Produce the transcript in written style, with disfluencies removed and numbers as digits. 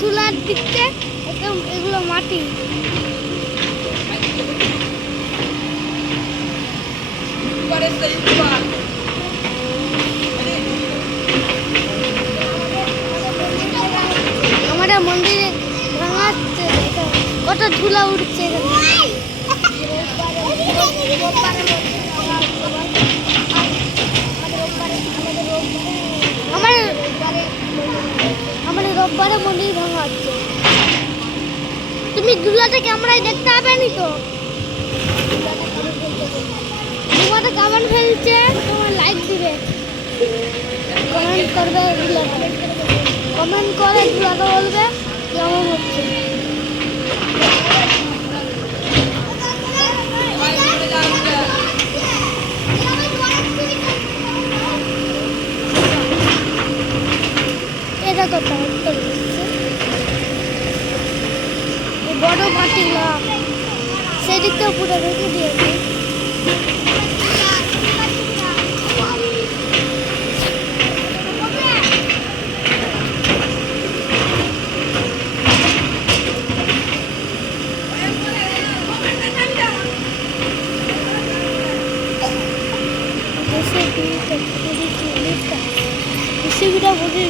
ধুলার দিচ্ছে, একদম এগুলো মাটি। আমাদের মন্দিরে ভাঙাচ্ছে, কত ধুলা উঠছে আমাদের রোববারে মন্দির ভাঙা হচ্ছে। তুমি ধুলাটা ক্যামেরায় দেখতে হবে নি তো? তোমাদের কেমন ফেলছে, তোমার লাইক দিবে, কমেন্ট করবে, কমেন্ট করে ধুলাটা বলবে কেমন হচ্ছে। এটা কথা বড় মাটিগুলো সেদিকটাও পুরো রেখে দিয়েছে। রেসিপিটা বলে